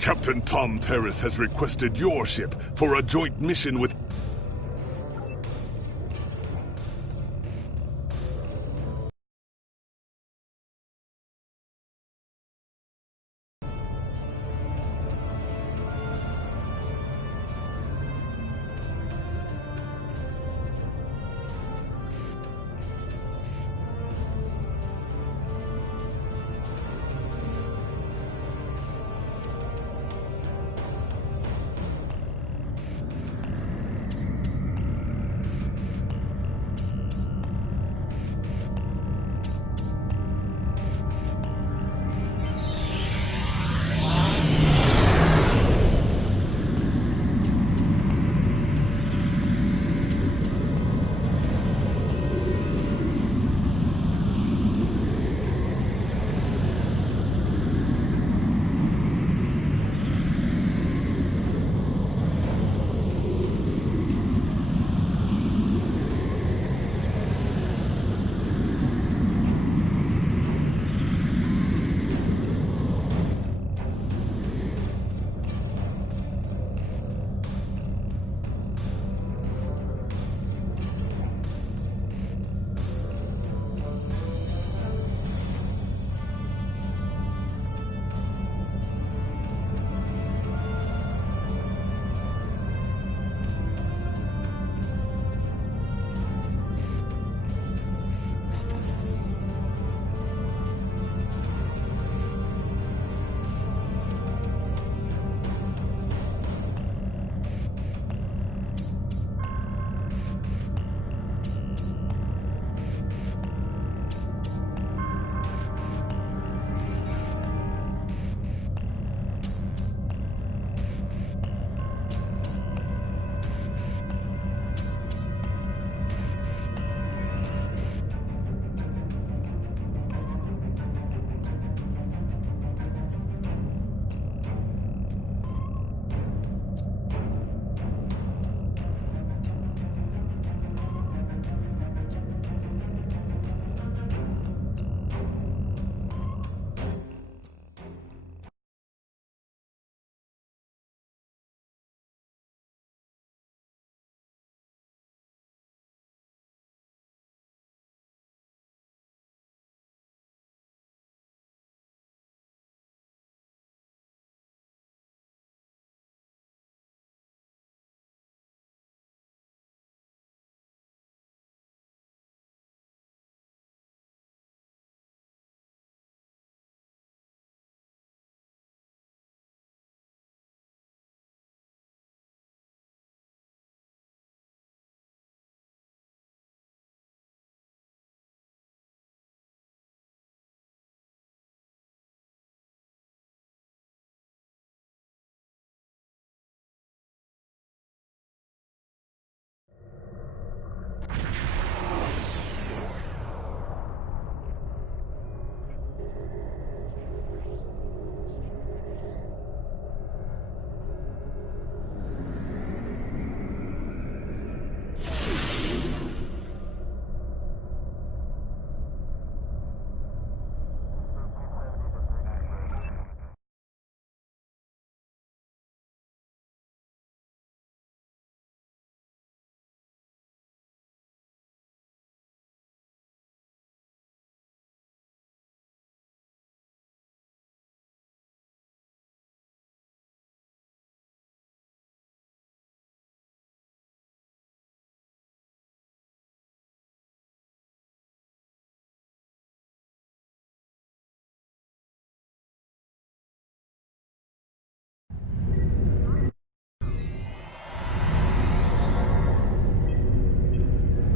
Captain Tom Paris has requested your ship for a joint mission with...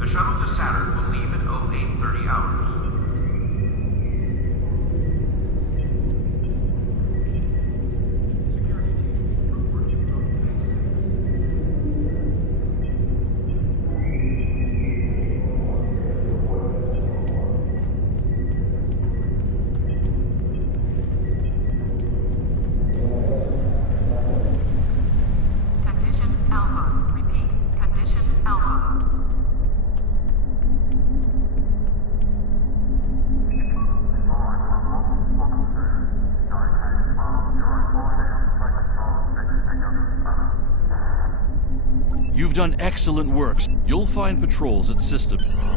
The shuttle to Saturn will leave in 0830 hours. You've done excellent work. You'll find patrols at system. Security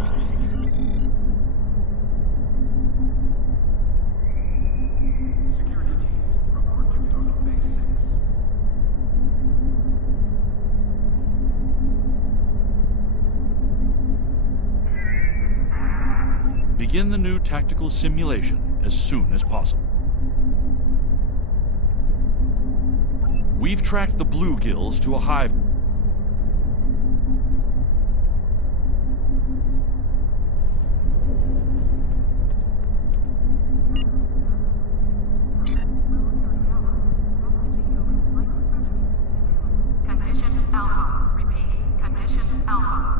team, report to total base 6. Begin the new tactical simulation as soon as possible. We've tracked the bluegills to a hive. Condition Alpha. Repeat. Condition Alpha.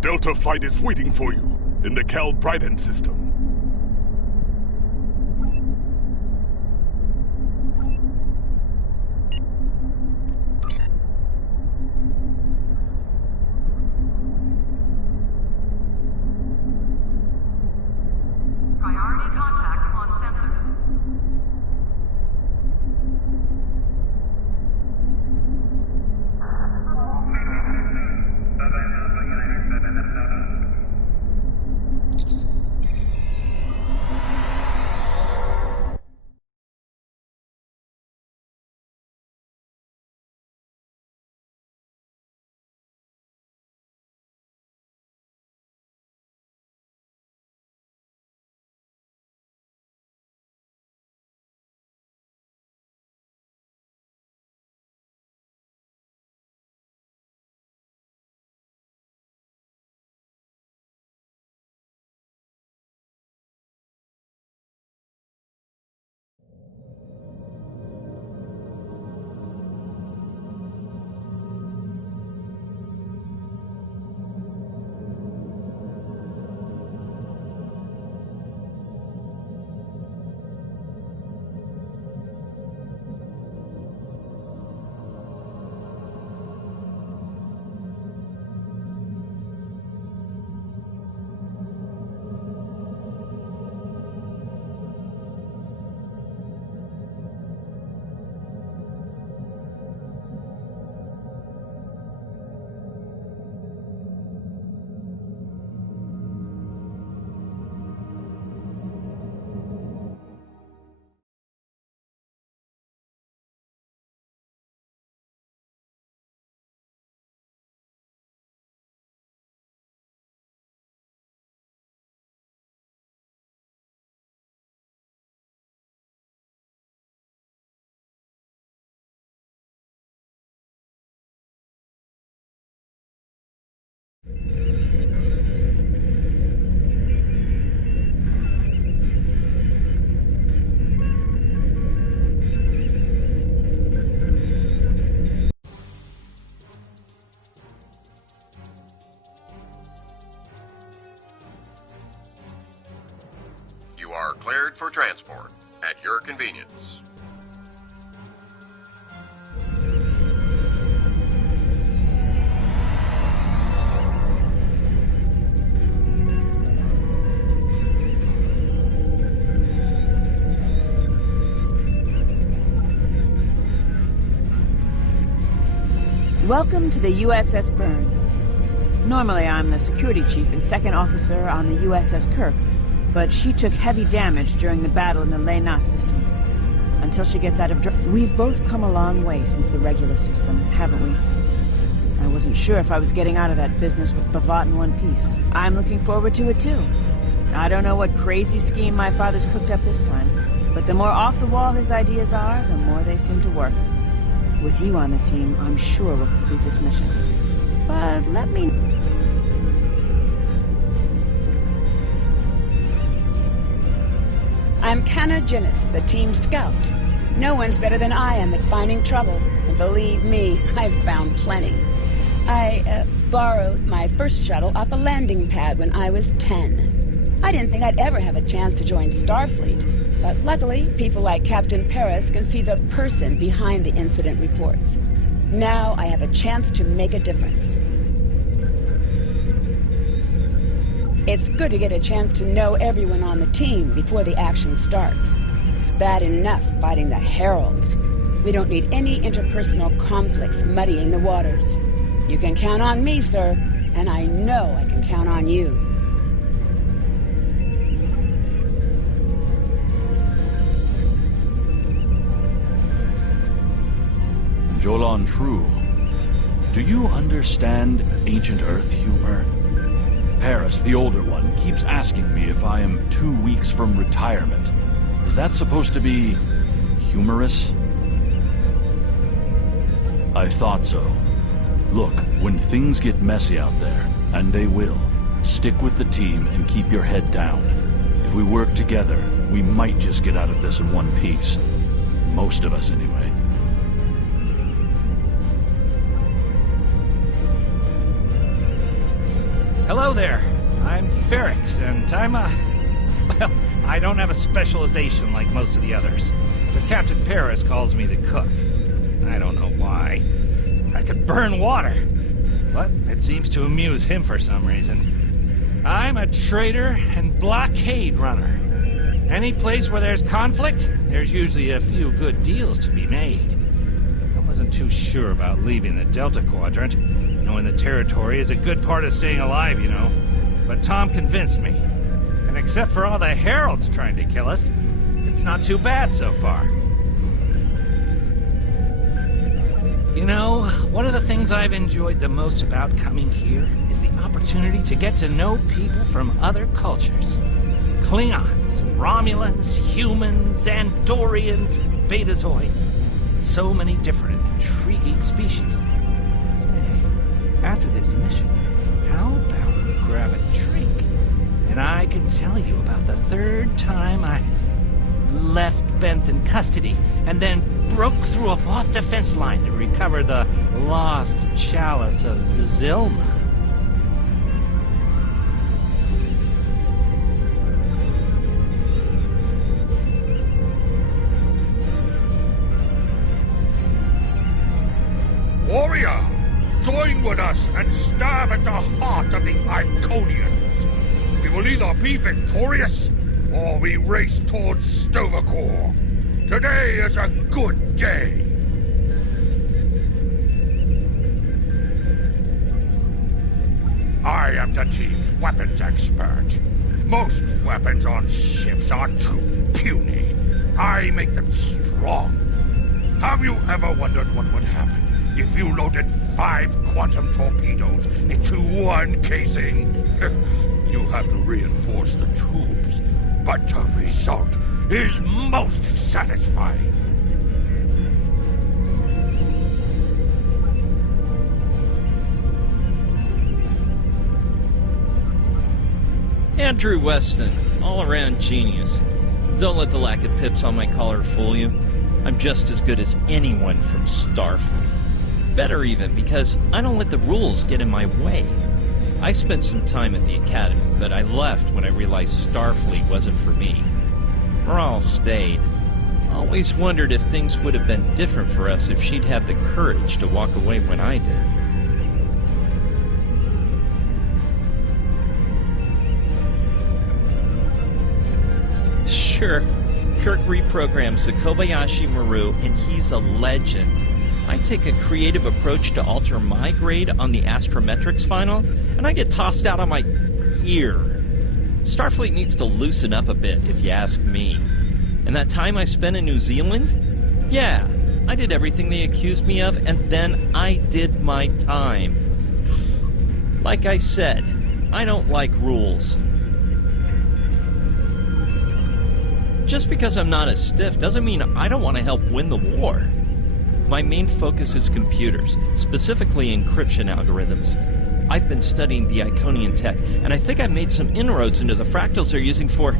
Delta flight is waiting for you in the CALBRIDEN system. Priority contact on sensors. You are cleared for transport at your convenience. Welcome to the U.S.S. BERN. Normally I'm the security chief and second officer on the U.S.S. Kirk, but she took heavy damage during the battle in the Lena system. Until she gets out of... We've both come a long way since the regular system, haven't we? I wasn't sure if I was getting out of that business with Bavat in one piece. I'm looking forward to it too. I don't know what crazy scheme my father's cooked up this time, but the more off-the-wall his ideas are, the more they seem to work. With you on the team, I'm sure we'll complete this mission. But let me... I'm Canna Ginnis, the team scout. No one's better than I am at finding trouble, and believe me, I've found plenty. I borrowed my first shuttle off a landing pad when I was 10. I didn't think I'd ever have a chance to join Starfleet, but luckily, people like Captain Paris can see the person behind the incident reports. Now I have a chance to make a difference. It's good to get a chance to know everyone on the team before the action starts. It's bad enough fighting the Heralds. We don't need any interpersonal conflicts muddying the waters. You can count on me, sir, and I know I can count on you. Jolan True, do you understand ancient Earth humor? Paris, the older one, keeps asking me if I am 2 weeks from retirement. Is that supposed to be humorous? I thought so. Look, when things get messy out there, and they will, stick with the team and keep your head down. If we work together, we might just get out of this in one piece. Most of us, anyway. Hello there. I'm Ferrix, and I'm well, I don't have a specialization like most of the others, but Captain Paris calls me the cook. I don't know why. I could burn water, but it seems to amuse him for some reason. I'm a trader and blockade runner. Any place where there's conflict, there's usually a few good deals to be made. I wasn't too sure about leaving the Delta Quadrant. Knowing the territory is a good part of staying alive, you know. But Tom convinced me. And except for all the Heralds trying to kill us, it's not too bad so far. You know, one of the things I've enjoyed the most about coming here is the opportunity to get to know people from other cultures. Klingons, Romulans, humans, Andorians, Betazoids. So many different, intriguing species. After this mission, how about we grab a drink? And I can tell you about the third time I left Benth in custody, and then broke through a Voth defense line to recover the lost chalice of Zilma. Warrior! Join with us and stab at the heart of the Iconians. We will either be victorious, or we race towards Sto-vo-kor. Today is a good day. I am the team's weapons expert. Most weapons on ships are too puny. I make them strong. Have you ever wondered what would happen if you loaded 5 quantum torpedoes into one casing? You have to reinforce the tubes, but the result is most satisfying. Andrew Weston, all-around genius. Don't let the lack of pips on my collar fool you. I'm just as good as anyone from Starfleet. Better even, because I don't let the rules get in my way. I spent some time at the Academy, but I left when I realized Starfleet wasn't for me. Ral stayed. Always wondered if things would have been different for us if she'd had the courage to walk away when I did. Sure, Kirk reprograms the Kobayashi Maru, and he's a legend. I take a creative approach to alter my grade on the astrometrics final, and I get tossed out on my ear. Starfleet needs to loosen up a bit, if you ask me. And that time I spent in New Zealand? Yeah, I did everything they accused me of, and then I did my time. Like I said, I don't like rules. Just because I'm not as stiff doesn't mean I don't want to help win the war. My main focus is computers, specifically encryption algorithms. I've been studying the Iconian tech, and I think I made some inroads into the fractals they're using for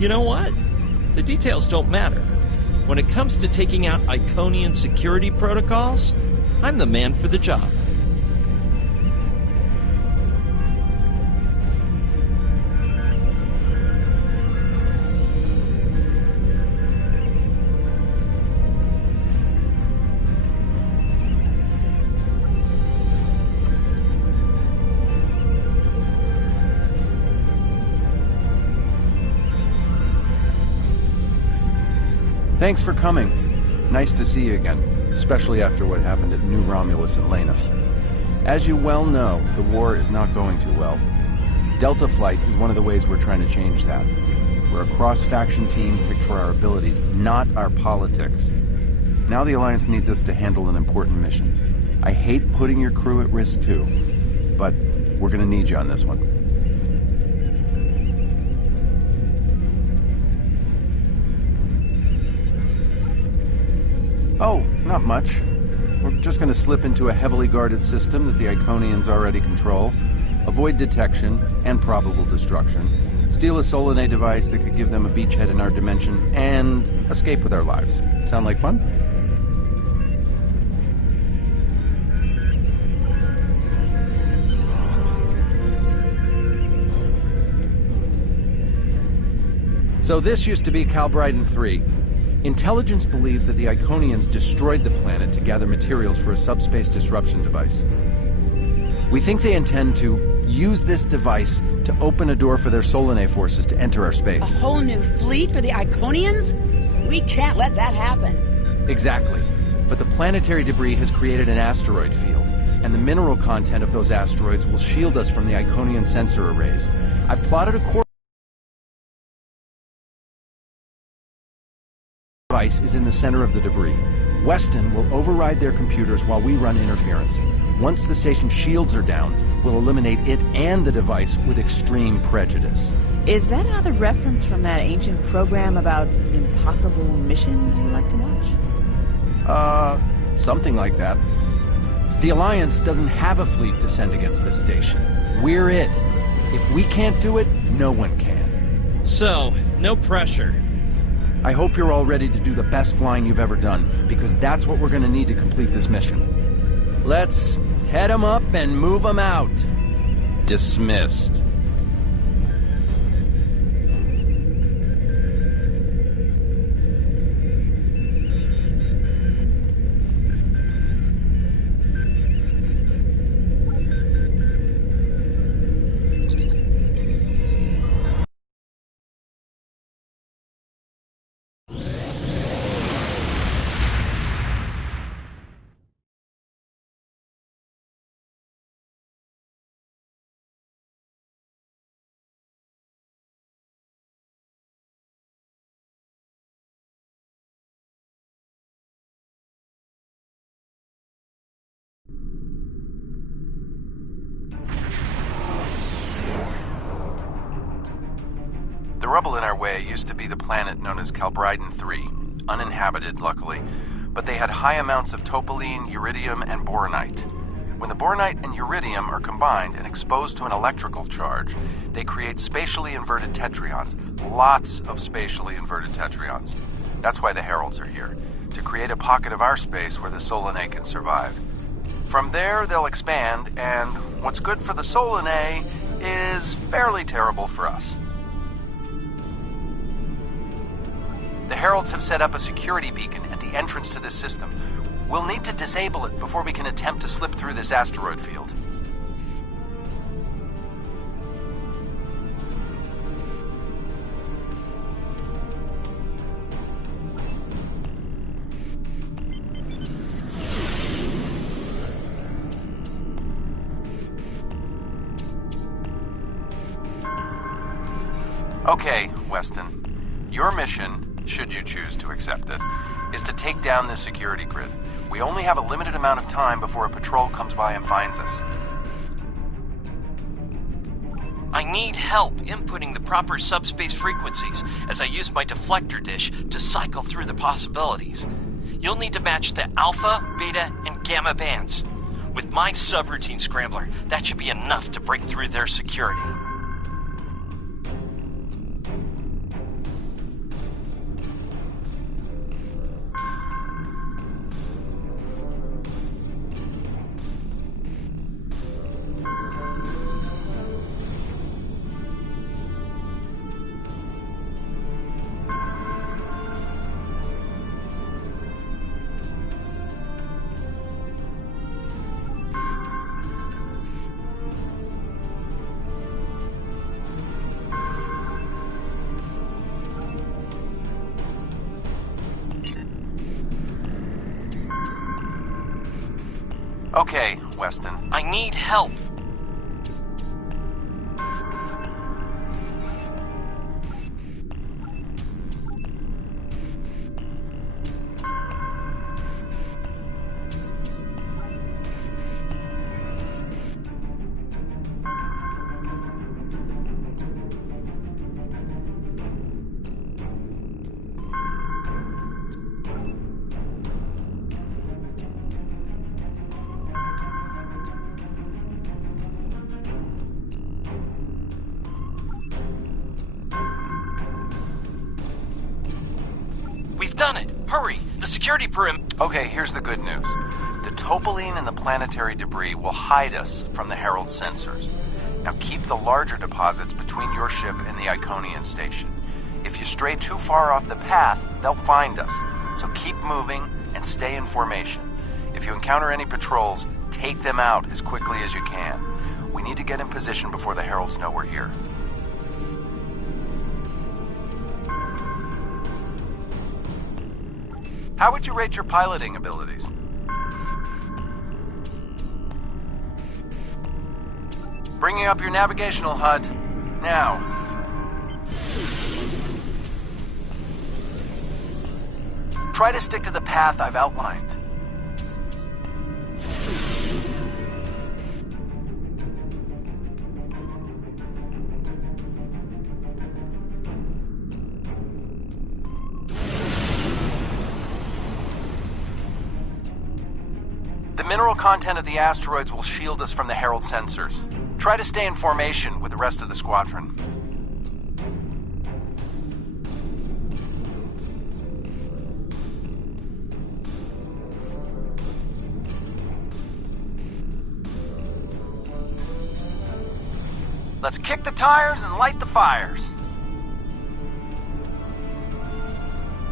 You know what? The details don't matter. When it comes to taking out Iconian security protocols, I'm the man for the job. Thanks for coming. Nice to see you again, especially after what happened at New Romulus and Lanus. As you well know, the war is not going too well. Delta Flight is one of the ways we're trying to change that. We're a cross-faction team picked for our abilities, not our politics. Now the Alliance needs us to handle an important mission. I hate putting your crew at risk too, but we're gonna need you on this one. Oh, not much. We're just going to slip into a heavily guarded system that the Iconians already control, avoid detection and probable destruction, steal a Solanae device that could give them a beachhead in our dimension, and escape with our lives. Sound like fun? So this used to be CALBRIDEN 3. Intelligence believes that the Iconians destroyed the planet to gather materials for a subspace disruption device. We think they intend to use this device to open a door for their Solanae forces to enter our space. A whole new fleet for the Iconians? We can't let that happen. Exactly. But the planetary debris has created an asteroid field, and the mineral content of those asteroids will shield us from the Iconian sensor arrays. I've plotted a course. Device is in the center of the debris. Weston will override their computers while we run interference. Once the station's shields are down, we'll eliminate it and the device with extreme prejudice. Is that another reference from that ancient program about impossible missions you like to watch? Something like that. The Alliance doesn't have a fleet to send against this station. We're it. If we can't do it, no one can. So, no pressure. I hope you're all ready to do the best flying you've ever done, because that's what we're going to need to complete this mission. Let's head 'em up and move 'em out. Dismissed. The rubble in our way used to be the planet known as CALBRIDEN 3, uninhabited, luckily, but they had high amounts of topoline, uridium, and boronite. When the boronite and uridium are combined and exposed to an electrical charge, they create spatially inverted tetraons, lots of spatially inverted tetraons. That's why the Heralds are here, to create a pocket of our space where the Solanae can survive. From there, they'll expand, and what's good for the Solanae is fairly terrible for us. The Heralds have set up a security beacon at the entrance to this system. We'll need to disable it before we can attempt to slip through this asteroid field. Okay, Weston. Your mission, should you choose to accept it, is to take down this security grid. We only have a limited amount of time before a patrol comes by and finds us. I need help inputting the proper subspace frequencies as I use my deflector dish to cycle through the possibilities. You'll need to match the alpha, beta, and gamma bands. With my subroutine scrambler, that should be enough to break through their security. Okay, Weston. I need help. We've done it! Hurry! The security perimeter... Okay, here's the good news. The topoline and the planetary debris will hide us from the Herald sensors. Now keep the larger deposits between your ship and the Iconian station. If you stray too far off the path, they'll find us. So keep moving and stay in formation. If you encounter any patrols, take them out as quickly as you can. We need to get in position before the Heralds know we're here. How would you rate your piloting abilities? Bringing up your navigational HUD. Now. Try to stick to the path I've outlined. The mineral content of the asteroids will shield us from the Herald sensors. Try to stay in formation with the rest of the squadron. Let's kick the tires and light the fires.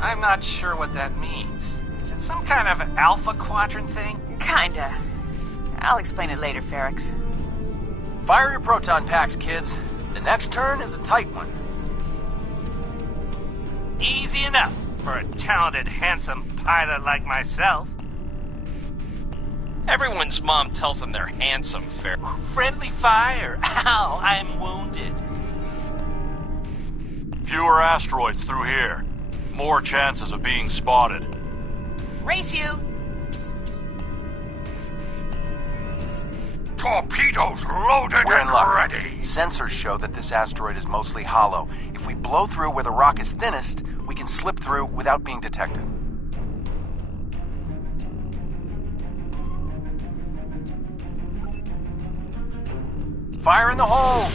I'm not sure what that means. Is it some kind of alpha quadrant thing? Kinda. I'll explain it later, Ferrix. Fire your proton packs, kids. The next turn is a tight one. Easy enough for a talented, handsome pilot like myself. Everyone's mom tells them they're handsome, Ferrix. Friendly fire. Ow, I'm wounded. Fewer asteroids through here. More chances of being spotted. Race you! Torpedoes loaded We're in and luck. ready. Sensors show that this asteroid is mostly hollow. If we blow through where the rock is thinnest, we can slip through without being detected. Fire in the hole!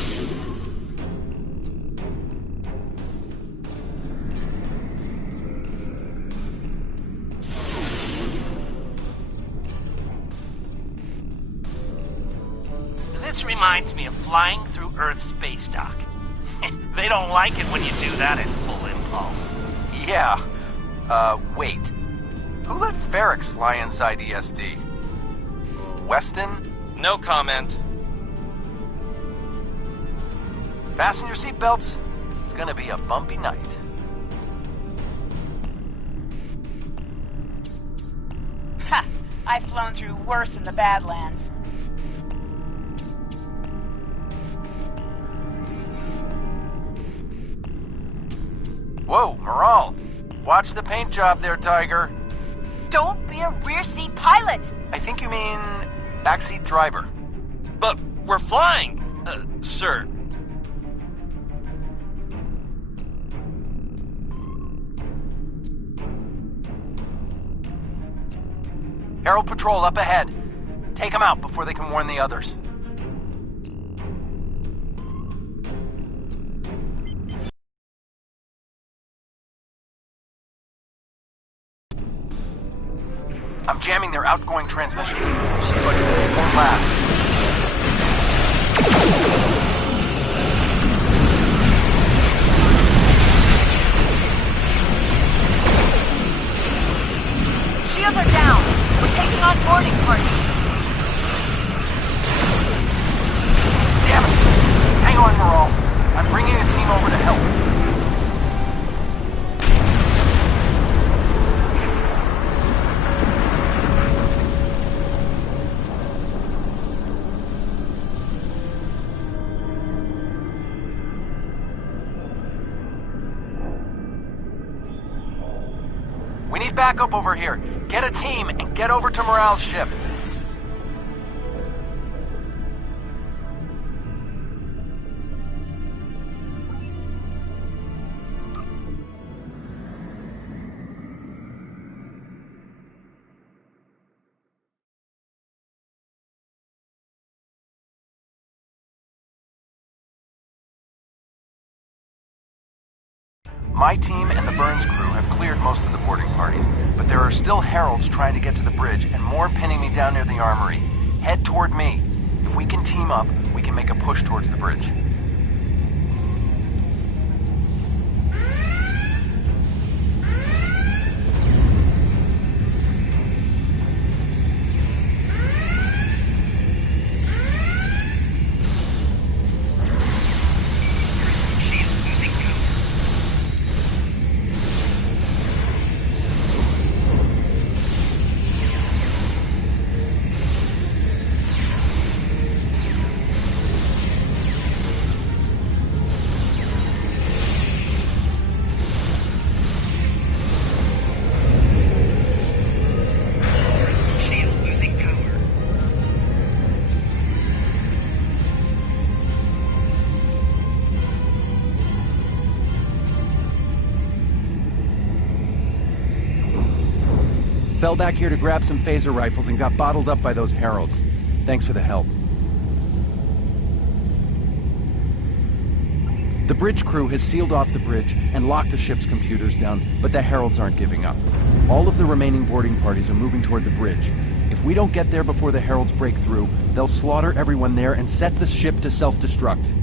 This reminds me of flying through Earth's space dock. They don't like it when you do that at full impulse. Yeah. Wait. Who let Ferrix fly inside ESD? Weston? No comment. Fasten your seatbelts. It's gonna be a bumpy night. Ha! I've flown through worse in the Badlands. Whoa, Moral. Watch the paint job there, Tiger. Don't be a rear seat pilot! I think you mean backseat driver. But we're flying, sir. Herald Patrol up ahead. Take them out before they can warn the others. I'm jamming their outgoing transmissions, but it won't last. Shields are down. We're taking on boarding party. Damn it! Hang on, Moral. I'm bringing a team over to help. backup over here. Get a team and get over to Morale's ship. My team and the Burns crew have cleared most of the boarding parties, but there are still heralds trying to get to the bridge and more pinning me down near the armory. Head toward me. If we can team up, we can make a push towards the bridge. Fell back here to grab some phaser rifles and got bottled up by those heralds. Thanks for the help. The bridge crew has sealed off the bridge and locked the ship's computers down, but the heralds aren't giving up. All of the remaining boarding parties are moving toward the bridge. If we don't get there before the heralds break through, they'll slaughter everyone there and set the ship to self-destruct.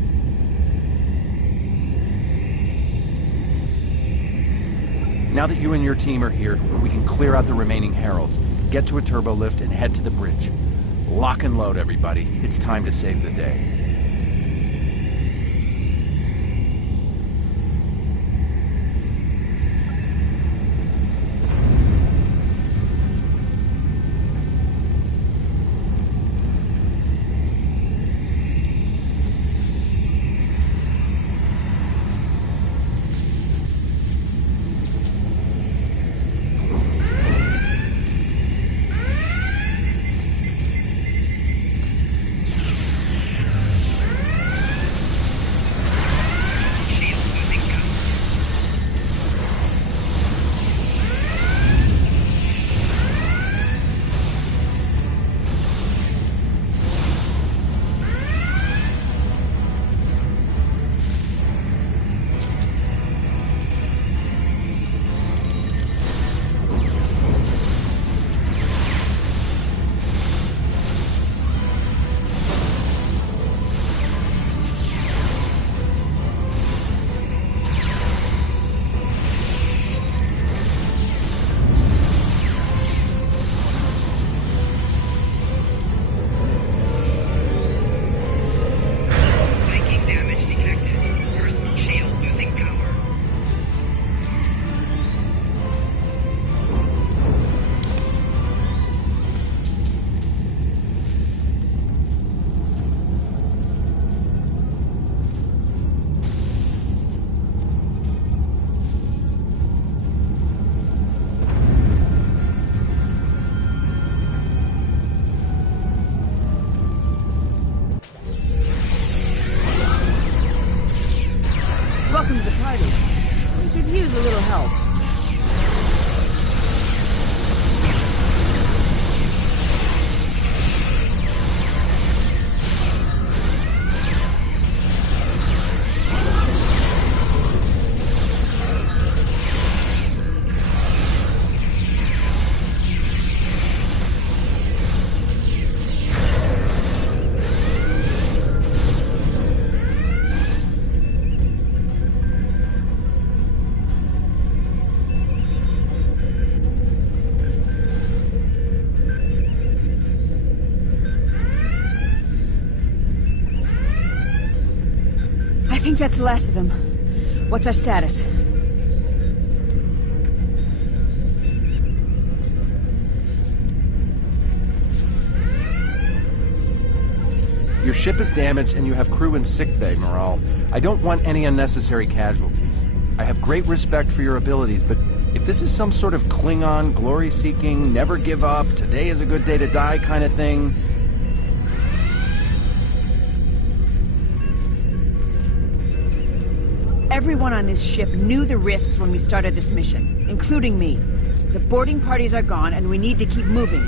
Now that you and your team are here, we can clear out the remaining heralds, get to a turbo lift, and head to the bridge. Lock and load, everybody. It's time to save the day. Welcome to the party. We could use a little help. I think that's the last of them. What's our status? Your ship is damaged and you have crew in sickbay, Morale. I don't want any unnecessary casualties. I have great respect for your abilities, but If this is some sort of Klingon, glory-seeking, never give up, today is a good day to die kind of thing... Everyone on this ship knew the risks when we started this mission, including me. The boarding parties are gone, and we need to keep moving.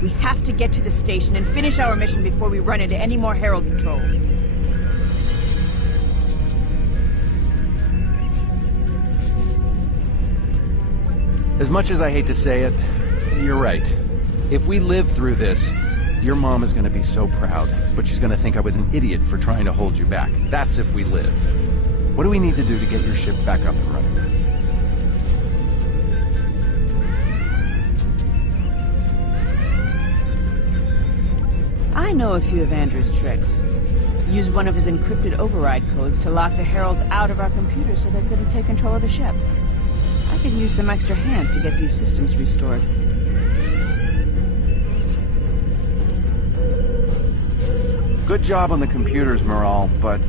We have to get to the station and finish our mission before we run into any more Herald patrols. As much as I hate to say it, you're right. If we live through this, your mom is going to be so proud, but she's going to think I was an idiot for trying to hold you back. That's if we live. What do we need to do to get your ship back up and running? I know a few of Andrew's tricks. Use one of his encrypted override codes to lock the Heralds out of our computers so they couldn't take control of the ship. I could use some extra hands to get these systems restored. Good job on the computers, Moral, but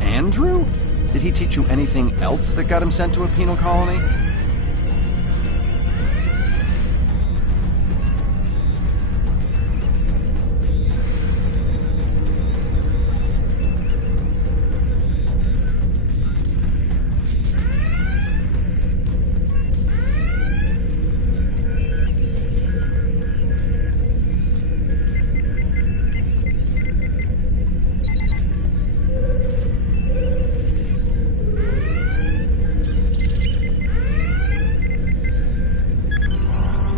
Andrew? Did he teach you anything else that got him sent to a penal colony?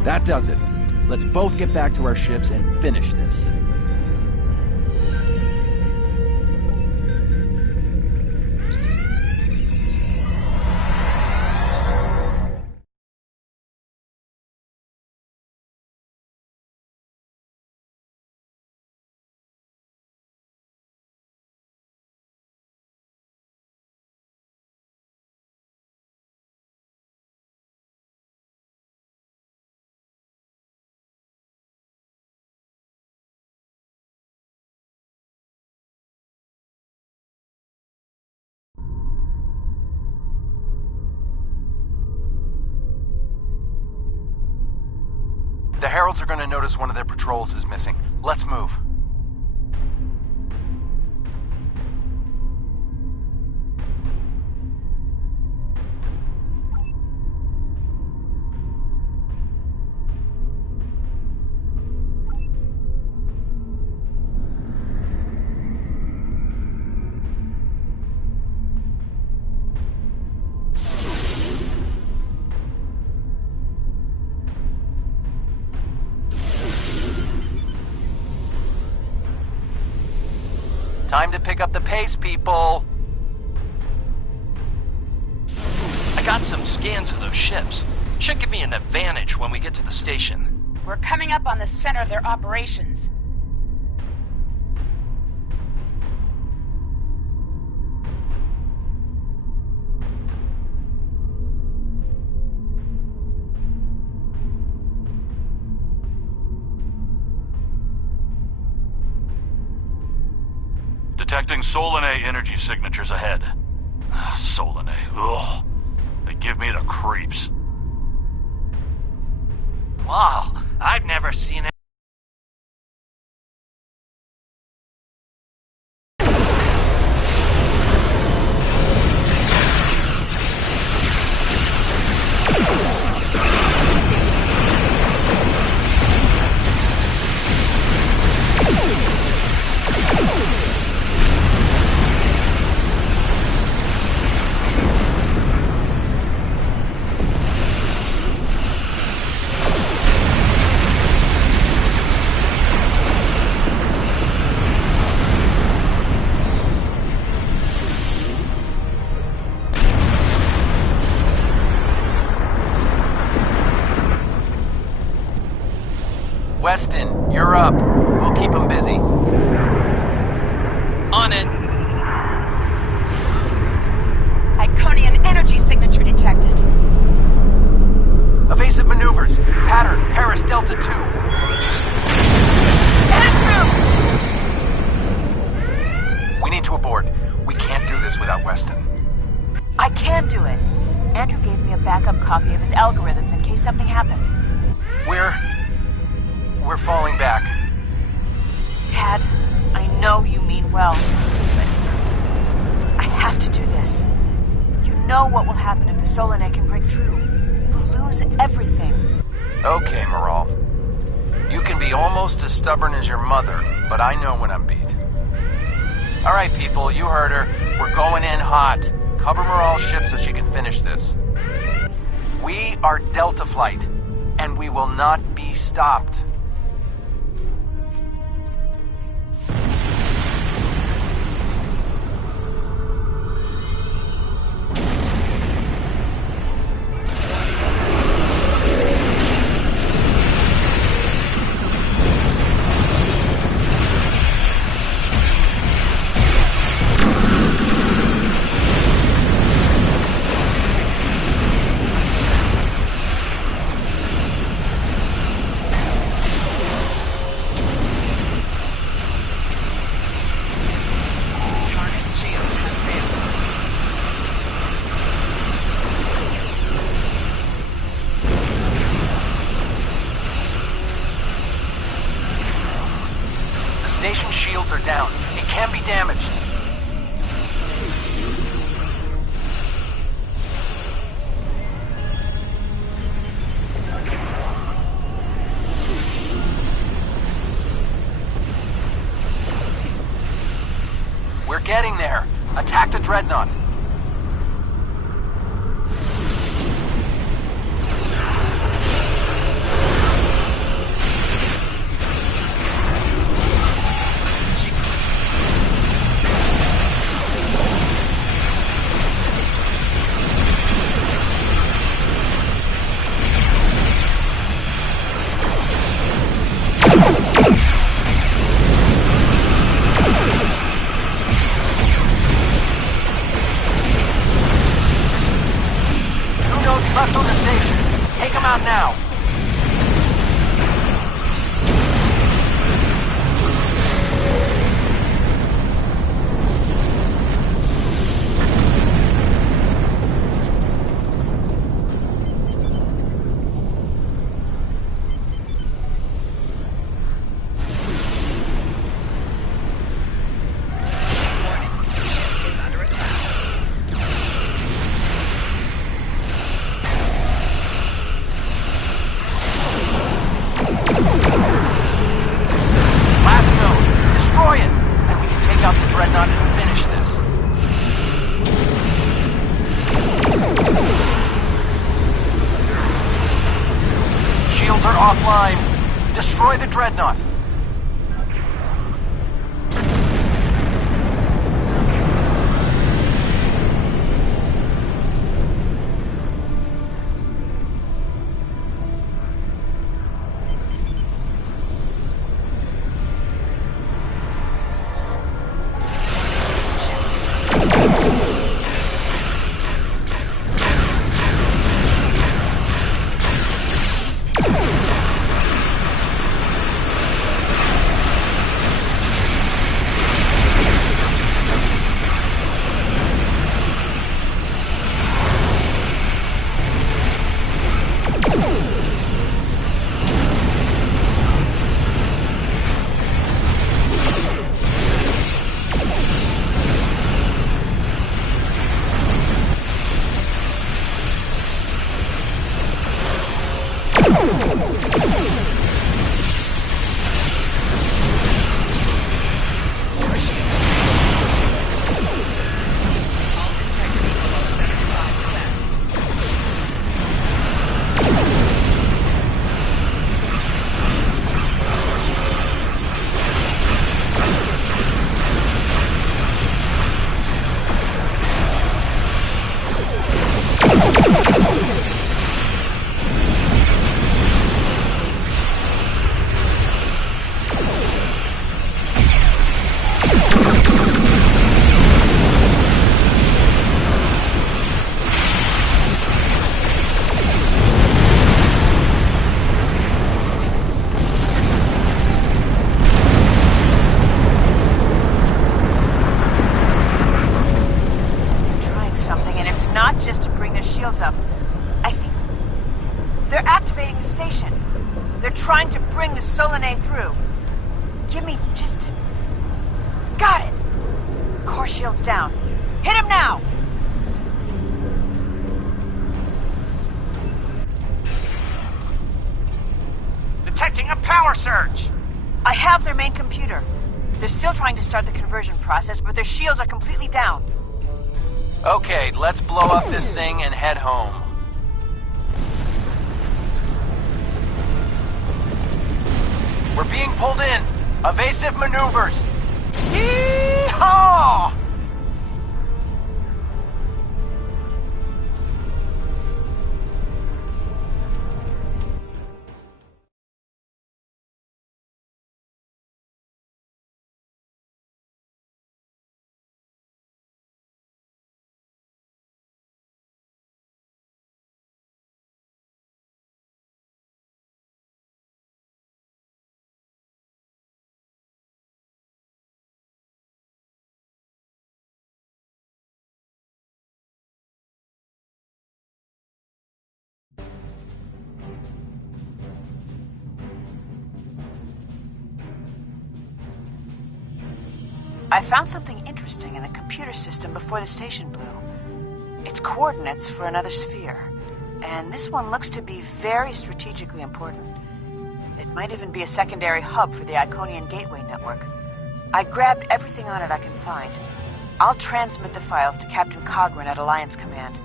That does it. Let's both get back to our ships and finish this. The Heralds are going to notice one of their patrols is missing. Let's move. Time to pick up the pace, people! I got some scans of those ships. Should give me an advantage when we get to the station. We're coming up on the center of their operations. Detecting Solanae energy signatures ahead. Solanae, ugh. They give me the creeps. Wow, I've never seen it. Weston, you're up. We'll keep them busy. On it. Iconian energy signature detected. Evasive maneuvers. Pattern, Paris Delta 2. Andrew! We need to aboard. We can't do this without Weston. I can do it. Andrew gave me a backup copy of his algorithms in case something happened. We're falling back. Tad, I know you mean well, but I have to do this. You know what will happen if the Solanae can break through. We'll lose everything. Okay, Moral. You can be almost as stubborn as your mother, but I know when I'm beat. All right, people, you heard her. We're going in hot. Cover Moral's ship so she can finish this. We are Delta Flight, and we will not be stopped. Station shields are down. It can be damaged. We're getting there. Attack the Dreadnought. Left on the station. Take them out now. Destroy it, and we can take out the Dreadnought and finish this. Shields are offline. Destroy the Dreadnought. Not just to bring their shields up. I think They're activating the station. They're trying to bring the Solanae through. Give me just... Got it! Core shield's down. Hit him now! Detecting a power surge! I have their main computer. They're still trying to start the conversion process, but their shields are completely down. Okay, let's blow up this thing and head home. We're being pulled in. Evasive maneuvers. Yee-haw! I found something interesting in the computer system before the station blew. It's coordinates for another sphere, and this one looks to be very strategically important. It might even be a secondary hub for the Iconian Gateway network. I grabbed everything on it I can find. I'll transmit the files to Captain Cogran at Alliance Command.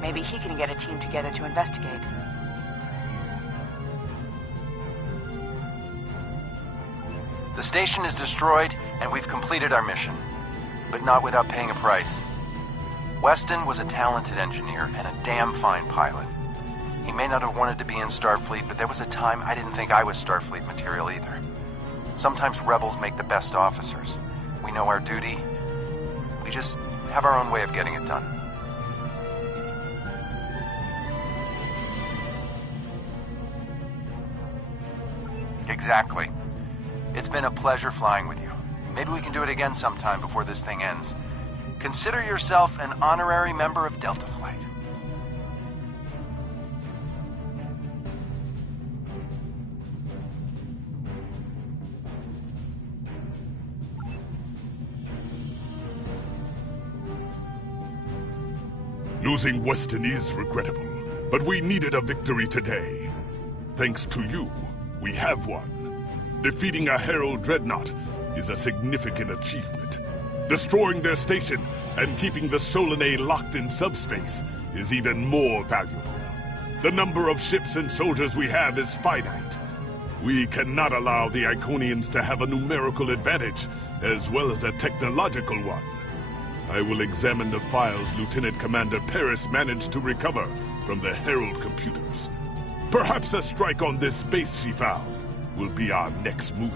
Maybe he can get a team together to investigate. The station is destroyed, and we've completed our mission. But not without paying a price. Weston was a talented engineer and a damn fine pilot. He may not have wanted to be in Starfleet, but there was a time I didn't think I was Starfleet material either. Sometimes rebels make the best officers. We know our duty. We just have our own way of getting it done. Exactly. It's been a pleasure flying with you. Maybe we can do it again sometime before this thing ends. Consider yourself an honorary member of Delta Flight. Losing Weston is regrettable, but we needed a victory today. Thanks to you, we have won. Defeating a Herald dreadnought is a significant achievement. Destroying their station and keeping the Solanae locked in subspace is even more valuable. The number of ships and soldiers we have is finite. We cannot allow the Iconians to have a numerical advantage, as well as a technological one. I will examine the files Lieutenant Commander Paris managed to recover from the Herald computers. Perhaps a strike on this space she found will be our next move.